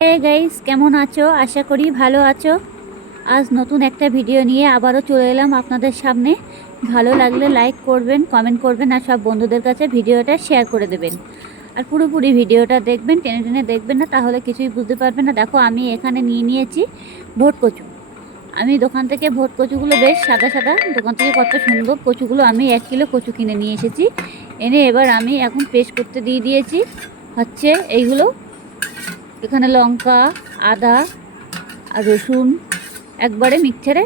Hey guys কেমন আছো? আশা করি ভালো আছো। আজ নতুন একটা ভিডিও নিয়ে আবারও চলে এলাম আপনাদের সামনে। ভালো লাগলে লাইক করবেন কমেন্ট করবেন আর সব বন্ধুদের কাছে ভিডিওটা শেয়ার করে দেবেন। আর পুরোপুরি ভিডিওটা দেখবেন, টেনে টেনে দেখবেন না, তাহলে কিছুই বুঝতে পারবেন না। দেখো, আমি এখানে নিয়ে নিয়েছি ভোট কচু। আমি দোকান থেকে ভোট কচুগুলো বেশ সাদা সাদা, দোকান থেকে কত সুন্দর কচুগুলো আমি এক কিলো কচু কিনে নিয়ে এসেছি। এনে এবার আমি এখন পেস্ট করতে দিয়ে দিয়েছি। হচ্ছে এইগুলো এখানে লঙ্কা, আদা আর রসুন একবারে মিক্সারে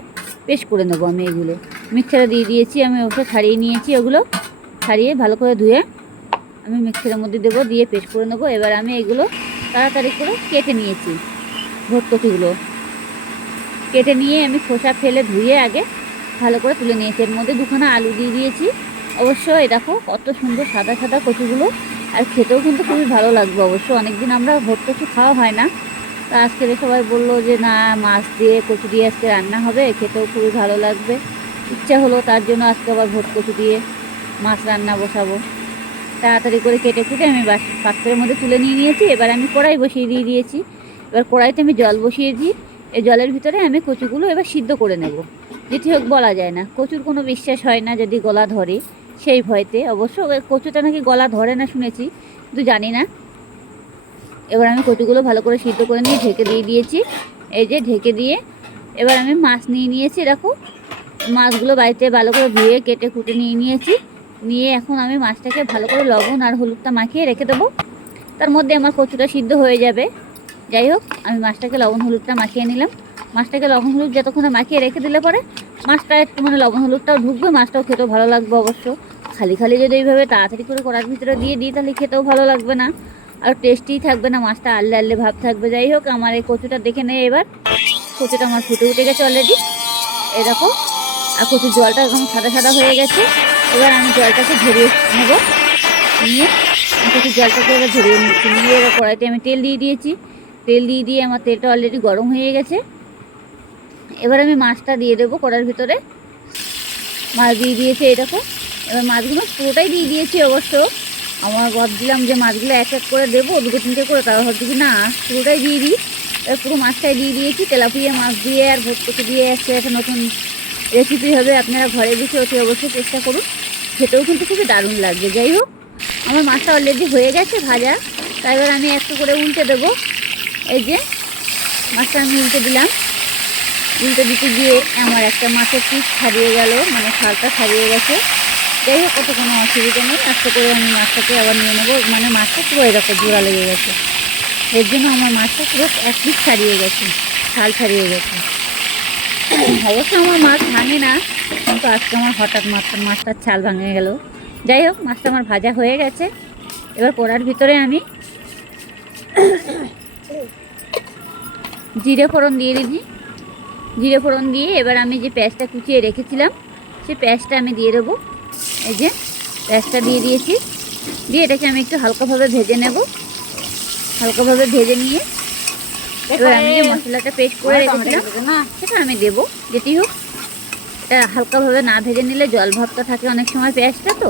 পেস্ট করে নেব আমি এগুলো। মিক্সারে দিয়ে দিয়েছি, আমি ওকে ছাড়িয়ে নিয়েছি ওগুলো। ছাড়িয়ে ভালো করে ধুয়ে আমি মিক্সারের মধ্যে দেবো, দিয়ে পেস্ট করে নেব। এবার আমি এগুলো তাড়াতাড়ি করে কেটে নিয়েছি ভর্তকিগুলো। কেটে নিয়ে আমি খোসা ফেলে ধুয়ে আগে ভালো করে তুলে নিয়েছি। এর মধ্যে দুখানা আলু দিয়ে দিয়েছি। অবশ্য এই দেখো কত সুন্দর সাদা সাদা কচুগুলো আর খেতেও কিন্তু খুবই ভালো লাগবে অবশ্য। অনেকদিন আমরা ভোট কচু খাওয়া হয় না। তা আজকে সবাই বলল যে, না, মাছ দিয়ে কচু দিয়ে আজকে রান্না হবে, খেতেও খুবই ভালো লাগবে। ইচ্ছা হলো তার জন্য আজকে আবার ভোট কচু দিয়ে মাছ রান্না বসাবো। তাড়াতাড়ি করে কেটে কুটে আমি বাস, পাত্রের মধ্যে তুলে নিয়ে নিয়েছি। এবার আমি কড়াই বসিয়ে দিয়ে দিয়েছি। এবার কড়াইতে আমি জল বসিয়ে দিই। এই জলের ভিতরে আমি কচুগুলো এবার সিদ্ধ করে নেব। যেটি হোক বলা যায় না। কচুর কোনো বিশ্বাস হয় না যদি গলা ধরে। সেই ভয়তে। অবশ্য কচুটা নাকি গলা ধরে না শুনেছি, কিন্তু জানি না। এবার আমি কচুগুলো ভালো করে সিদ্ধ করে নিয়ে ঢেকে দিয়ে দিয়েছি। এই যে ঢেকে দিয়ে এবার আমি মাছ নিয়ে নিয়েছি, দেখো। মাছগুলো বাড়িতে ভালো করে ধুয়ে, কেটে, কুটে নিয়ে নিয়েছি। নিয়ে এখন আমি মাছটাকে ভালো করে লবণ আর হলুদটা মাখিয়ে রেখে দেবো। তার মধ্যে আমার কচুটা সিদ্ধ হয়ে যাবে। যাই হোক, আমি মাছটাকে লবণ হলুদটা মাখিয়ে নিলাম। মাছটাকে লবণ হলুদ যতক্ষণে মাখিয়ে রেখে দিলে পরে মাছটা একটু মানে লবণ হলুদটাও ঢুকবে, মাছটাও খেতেও ভালো লাগবে অবশ্য। খালি খালি যদি এইভাবে তাড়াতাড়ি করে কড়ার ভিতরে দিয়ে দিই, তাহলে খেতেও ভালো লাগবে না। আর টেস্টি থাকবে না, মাছটা আল্লে আল্লে ভাব থাকবে। যাই হোক, আমার এই কচুটা দেখে নেই এবার। কচুটা আমার ফুটে উঠে গেছে অলরেডি এরকম আর কচুর জলটা একদম সাদা সাদা হয়ে গেছে। এবার আমি জলটাকে ঝরিয়ে নেব। নিয়ে কচুর জলটাকে এবার ঝরিয়ে নিচ্ছি। নিয়ে এবার কড়াইতে আমি তেল দিয়ে দিয়েছি। তেল দিয়ে দিয়ে আমার তেলটা অলরেডি গরম হয়ে গেছে। এবার আমি মাছটা দিয়ে দেবো কড়ার ভিতরে। মাছ দিয়ে দিয়েছে দেখো। এবার মাছগুলো পুরোটাই দিয়ে দিয়েছি অবশ্য। আমার ভাবছিলাম যে মাছগুলো এক এক করে দেবো, দুটো তিনটে করে তারপর ভাবছি কি না, পুরোটাই দিয়ে দিই। এবার পুরো মাছটাই দিয়ে দিয়েছি, তেলাপিয়া মাছ দিয়ে আর ভর্তুকি দিয়ে একটা একটা নতুন রেসিপি হবে আপনারা ঘরে বসে অতি অবশ্যই চেষ্টা করুন। খেতেও কিন্তু খুবই দারুণ লাগবে। যাই হোক, আমার মাছটা অলরেডি হয়ে গেছে ভাজা। তাই এবার আমি একটু করে উল্টে দেবো। এই যে, মাছটা আমি উল্টে দিলাম। উল্টে দিতে গিয়ে আমার একটা মাছের পিস ছাড়িয়ে গেল মানে ছালটা ছাড়িয়ে গেছে। যাই হোক কত কোনো অসুবিধা নেই। আস্তে করে আমি মাছটাকে আবার নিয়ে নেব। মানে মাছটা পুরো এরকম জোড়া লেগে গেছে। এর জন্য আমার মাছটা পুরো এক পিস ছাড়িয়ে গেছে। ছাল ছাড়িয়ে গেছে। অবশ্য আমার মাছ ভাঙে না, কিন্তু আজকে আমার হঠাৎ মাছটা মাছটার ছাল ভাঙে গেল। যাই হোক, মাছটা আমার ভাজা হয়ে গেছে। এবার পোড়ার ভিতরে আমি জিরে ফোড়ন দিয়ে দিচ্ছি জিরে ফোড়ন দিয়ে এবার আমি যে পেঁয়াজটা কুচিয়ে রেখেছিলাম, সেই পেঁয়াজটা আমি দিয়ে দেবো। এই যে পেঁয়াজটা দিয়ে দিয়েছি। দিয়ে এটাকে আমি একটু হালকাভাবে ভেজে নেব। হালকাভাবে ভেজে নিয়ে এবার আমি যে মশলাটা পেস্ট করে রেখেছিলাম সেটা আমি দেবো যেটি হোক। এটা হালকাভাবে না ভেজে নিলে জল ভাবটা থাকে অনেক সময় পেঁয়াজটা তো।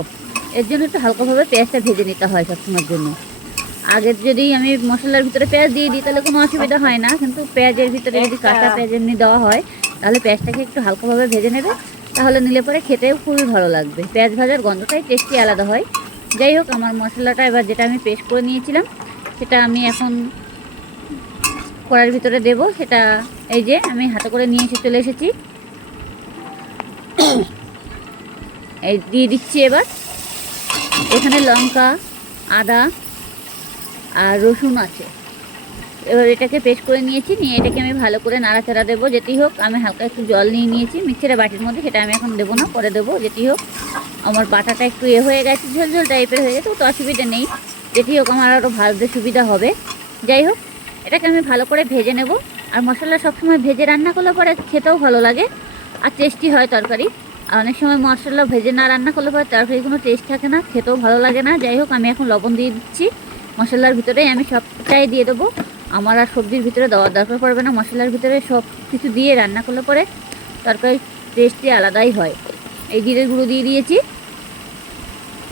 এর জন্য একটু হালকাভাবে পেঁয়াজটা ভেজে নিতে হয় সবসময়ের জন্য। আগের যদি আমি মশলার ভিতরে পেঁয়াজ দিয়ে দিই তাহলে কোনো অসুবিধা হয় না। কিন্তু পেঁয়াজের ভিতরে যদি কাঁচা পেঁয়াজ এমনি দেওয়া হয় তাহলে পেঁয়াজটাকে একটু হালকাভাবে ভেজে নেবে। তাহলে নিলে পরে খেতেও খুবই ভালো লাগবে। পেঁয়াজ ভাজার গন্ধটাই টেস্টি আলাদা হয়। যাই হোক, আমার মশলাটা এবার যেটা আমি পেস্ট করে নিয়েছিলাম, সেটা আমি এখন কড়ার ভিতরে দেব। সেটা এই যে আমি হাতে করে নিয়ে এসে চলে এসেছি। এই দিয়ে দিচ্ছি এবার। এখানে লঙ্কা, আদা আর রসুন আছে। এবার এটাকে পেস্ট করে নিয়েছি, নিয়ে এটাকে আমি ভালো করে নাড়াচাড়া দেবো, যেটি হোক। আমি হালকা একটু জল নিয়ে নিয়েছি মিক্সারের বাটির মধ্যে, সেটা আমি এখন দেবো না পরে দেবো, যেটি হোক। আমার বাটাটা একটু এ হয়ে গেছে ঝোল ঝোল টাইপের হয়ে গেছে, তো অসুবিধা নেই। যেটি হোক, আমার আরও ভাজতে সুবিধা হবে। যাই হোক, এটাকে আমি ভালো করে ভেজে নেব। আর মশলা সবসময় ভেজে রান্না করলে পরে খেতেও ভালো লাগে, আর টেস্টি হয় তরকারি। আর অনেক সময় মশলা ভেজে না রান্না করলে পরে তরকারি কোনো টেস্ট থাকে না, খেতেও ভালো লাগে না। যাই হোক, আমি এখন লবণ দিয়ে দিচ্ছি। মশলার ভিতরেই আমি সবটাই দিয়ে দেবো। আমার আর সবজির ভিতরে দেওয়ার দরকার পড়বে না, মশলার ভিতরে সব কিছু দিয়ে রান্না করলে পরে তরকারি টেস্টই আলাদাই হয়। এই জিরের গুঁড়ো দিয়ে দিয়েছি।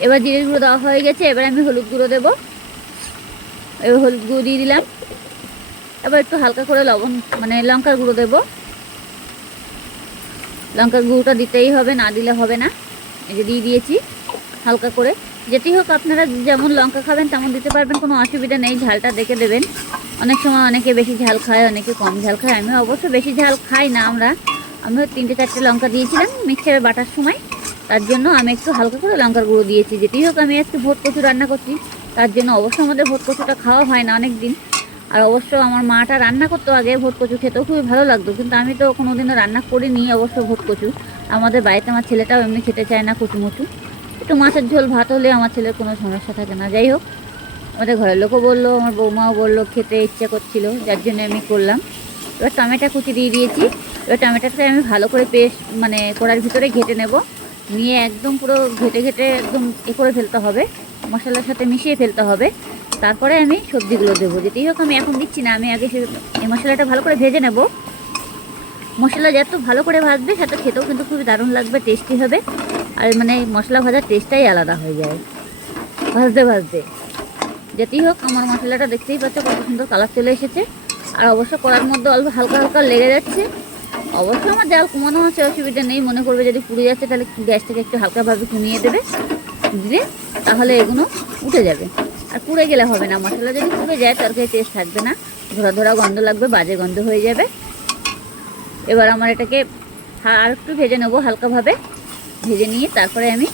এবার জিরের গুঁড়ো দেওয়া হয়ে গেছে, এবার আমি হলুদ গুঁড়ো দেবো। এবার হলুদ গুঁড়ো দিয়ে দিলাম। এবার একটু হালকা করে লবণ মানে লঙ্কার গুঁড়ো দেবো। লঙ্কার গুঁড়োটা দিতেই হবে, না দিলে হবে না। এই যে দিয়ে দিয়েছি হালকা করে। যেটি হোক, আপনারা যেমন লঙ্কা খাবেন, তেমন দিতে পারবেন, কোনো অসুবিধা নেই, ঝালটা দেখে দেবেন। অনেক সময় অনেকে বেশি ঝাল খায়, অনেকে কম ঝাল খায়। আমি অবশ্য বেশি ঝাল খাই না আমরা। আমি তিনটে চারটে লঙ্কা দিয়েছিলাম মিক্সারে বাটার সময়। তার জন্য আমি একটু হালকা করে লঙ্কার গুঁড়ো দিয়েছি। যেটি হোক, আমি আজকে ভোট কচু রান্না করছি। তার জন্য অবশ্য আমাদের ভোট কচুটা খাওয়া হয় না অনেক দিন আর অবশ্য আমার মাটা রান্না করতো আগে, ভোট কচু খেতেও খুবই ভালো লাগতো। কিন্তু আমি তো কোনোদিনও রান্না করিনি অবশ্য ভোট কচু। আমাদের বাড়িতে আমার ছেলেটাও এমনি খেতে চায় না কচু মুচু একটু মাছের ঝোল, ভাত হলে আমার ছেলের কোনো সমস্যা থাকে না। যাই হোক আমাদের ঘরের লোকও বলল, আমার বৌমাও বলল, খেতে ইচ্ছা করছিল, যার জন্য আমি করলাম। এবার টমেটো কুচি দিয়ে দিয়েছি। এবার টমেটোটা আমি ভালো করে পেস্ট মানে কড়ার ভিতরে ঘেটে নেব। নিয়ে একদম পুরো ঘেটে ঘেটে একদম এ করে ফেলতে হবে। মশলার সাথে মিশিয়ে ফেলতে হবে। তারপরে আমি সবজিগুলো দেবো। যেটাই হোক, আমি এখন দিচ্ছি না, আমি আগে সে- এই মশলাটা ভালো করে ভেজে নেব। মশলা যত ভালো করে ভাজবে, সেটা খেতেও কিন্তু খুবই দারুণ লাগবে টেস্টি হবে। আর মানে মশলা ভাজার টেস্টটাই আলাদা হয়ে যায়। ভাজতে ভাজতে। যেতেই হোক, আমার মশলাটা দেখতেই পাচ্ছ কত সুন্দর কালার চলে এসেছে। আর অবশ্য কড়ার মধ্যে অল্প হালকা হালকা লেগে যাচ্ছে। অবশ্য আমার জাল কমানো আছে, অসুবিধা নেই, মনে করবে যদি পুড়ে যাচ্ছে তাহলে গ্যাসটাকে একটু হালকাভাবে কমিয়ে দেবে। দিলে তাহলে এগুলো উঠে যাবে। আর পুড়ে গেলে হবে না, মশলা যদি পুড়ে যায় তরকারি টেস্ট থাকবে না। ধরা ধরা গন্ধ লাগবে, বাজে গন্ধ হয়ে যাবে। এবার আমার এটাকে আর একটু ভেজে নেব হালকাভাবে। ভেজে নিয়ে তারপরে আমি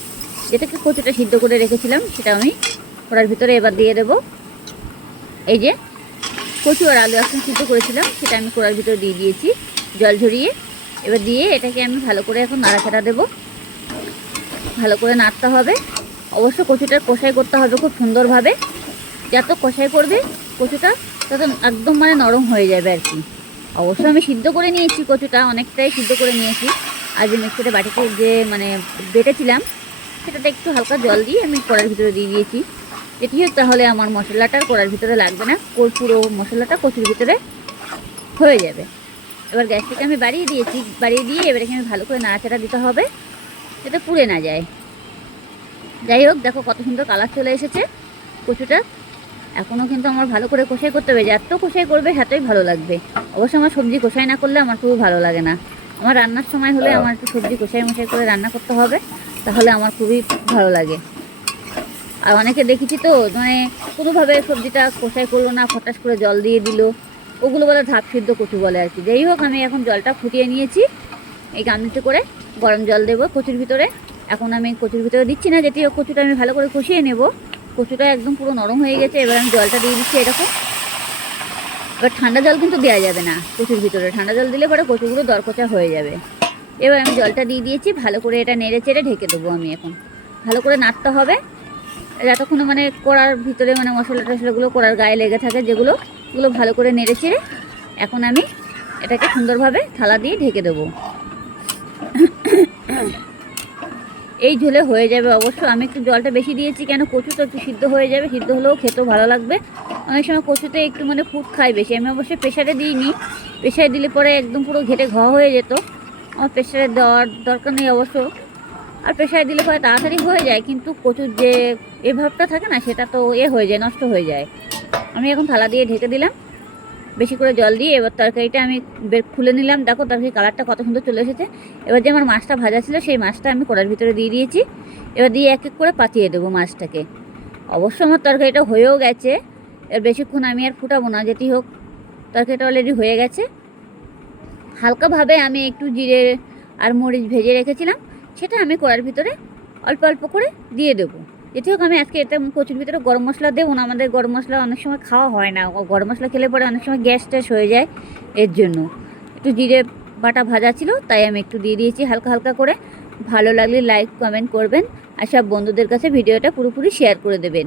যেটাকে কচুটা সিদ্ধ করে রেখেছিলাম, সেটা আমি কড়ার ভিতরে এবার দিয়ে দেবো। এই যে কচু আর আলু এখন সিদ্ধ করেছিলাম, সেটা আমি কড়ার ভিতরে দিয়ে দিয়েছি, জল ঝরিয়ে। এবার দিয়ে এটাকে আমি ভালো করে এখন নাড়াচাড়া দেবো। ভালো করে নাড়তে হবে। অবশ্য কচুটার কষাই করতে হবে খুব সুন্দরভাবে। যত কষাই করবে, কচুটা তত একদম মানে নরম হয়ে যাবে আর কি। অবশ্য আমি সিদ্ধ করে নিয়েছি কচুটা, অনেকটাই সিদ্ধ করে নিয়েছি। আর যে মিক্সিতে বাটিতে যে মানে বেটেছিলাম, সেটাতে একটু হালকা জল দিয়ে আমি কড়ার ভিতরে দিয়ে দিয়েছি। হোক তাহলে আমার মশলাটা কড়ার ভিতরে লাগবে না। পুরো মশলাটা কচুর ভিতরে হয়ে যাবে। এবার গ্যাসটিকে আমি বাড়িয়ে দিয়েছি। বাড়িয়ে দিয়ে এবারে আমি ভালো করে নাড়াচাড়া দিতে হবে যাতে পুড়ে না যায়। যাই হোক দেখো কত সুন্দর কালার চলে এসেছে কচুটা। এখনও কিন্তু আমার ভালো করে কষাই করতে হবে। যত কষাই করবে সেটাই ভালো লাগবে। অবশ্য আমার সবজি কষাই না করলে আমার খুবই ভালো লাগে না। আমার রান্নার সময় হলে আমার একটু সবজি কষাই মশাই করে রান্না করতে হবে। তাহলে আমার খুবই ভালো লাগে। আর অনেকে দেখেছি তো মানে কোনোভাবে সবজিটা কষাই করল না, ফটাস করে জল দিয়ে দিল, ওগুলো বলে ধাপ সিদ্ধ কচু বলে আর কি। যাই হোক, আমি এখন জলটা ফুটিয়ে নিয়েছি, এই গামলিতে করে গরম জল দেবো কচুর ভিতরে। এখন আমি কচুর ভিতরে দিচ্ছি না, যেটি কচুটা আমি ভালো করে কষিয়ে নেব। কচুটা একদম পুরো নরম হয়ে গেছে, এবার আমি জলটা দিয়ে দিচ্ছি এরকম। এবার ঠান্ডা জল কিন্তু দেওয়া যাবে না কচুর ভিতরে। ঠান্ডা জল দিলে পরে কচুগুলো দরকচা হয়ে যাবে। এবার আমি জলটা দিয়ে দিয়েছি, ভালো করে এটা নেড়ে চেড়ে ঢেকে দেবো আমি এখন। ভালো করে নাড়তে হবে। যতক্ষণ মানে কড়ার ভিতরে মানে মশলা টশলাগুলো কড়ার গায়ে লেগে থাকে, যেগুলো ওগুলো ভালো করে নেড়ে চেড়ে এখন আমি এটাকে সুন্দরভাবে থালা দিয়ে ঢেকে দেবো। এই ঝোলে হয়ে যাবে অবশ্য। আমি একটু জলটা বেশি দিয়েছি কেন? কচু তো একটু সিদ্ধ হয়ে যাবে, সিদ্ধ হলেও খেতেও ভালো লাগবে। অনেক সময় কচুতে একটু মানে ফুট খাই বেশি। আমি অবশ্যই প্রেশারে দিইনি। প্রেশারে দিলে পরে একদম পুরো ঘেটে ঘ হয়ে যেত। আমার প্রেশারে দেওয়ার দরকার নেই অবশ্য। আর প্রেশারে দিলে পরে তাড়াতাড়ি হয়ে যায়, কিন্তু কচুর যে এ ভাবটা থাকে না, সেটা তো এ হয়ে যায়, নষ্ট হয়ে যায়। আমি এখন থালা দিয়ে ঢেকে দিলাম, বেশি করে জল দিয়ে এবার তরকারিটা আমি খুলে নিলাম। দেখো তরকারি কালারটা কত সুন্দর চলে এসেছে। এবার যে আমার মাছটা ভাজা ছিল, সেই মাছটা আমি কড়ার ভিতরে দিয়ে দিয়েছি। এবার দিয়ে এক এক করে পাতিয়ে দেবো মাছটাকে। অবশ্য আমার তরকারিটা হয়েও গেছে, এর বেশিক্ষণ আমি আর ফুটাবো না, যেটি হোক, তরকারিটা অলরেডি হয়ে গেছে। হালকাভাবে আমি একটু জিরে আর মরিচ ভেজে রেখেছিলাম। সেটা আমি কড়ার ভিতরে অল্প অল্প করে দিয়ে দেবো। যেটি হোক আমি আজকে এটা কচুর ভিতরে গরম মশলা দেবো না। আমাদের গরম মশলা অনেক সময় খাওয়া হয় না। গরম মশলা খেলে পরে অনেক সময় গ্যাস ট্যাস হয়ে যায় এর জন্য। একটু জিরে বাটা ভাজা ছিল, তাই আমি একটু দিয়ে দিয়েছি হালকা হালকা করে। ভালো লাগলে লাইক কমেন্ট করবেন। আর সব বন্ধুদের কাছে ভিডিওটা পুরোপুরি শেয়ার করে দেবেন।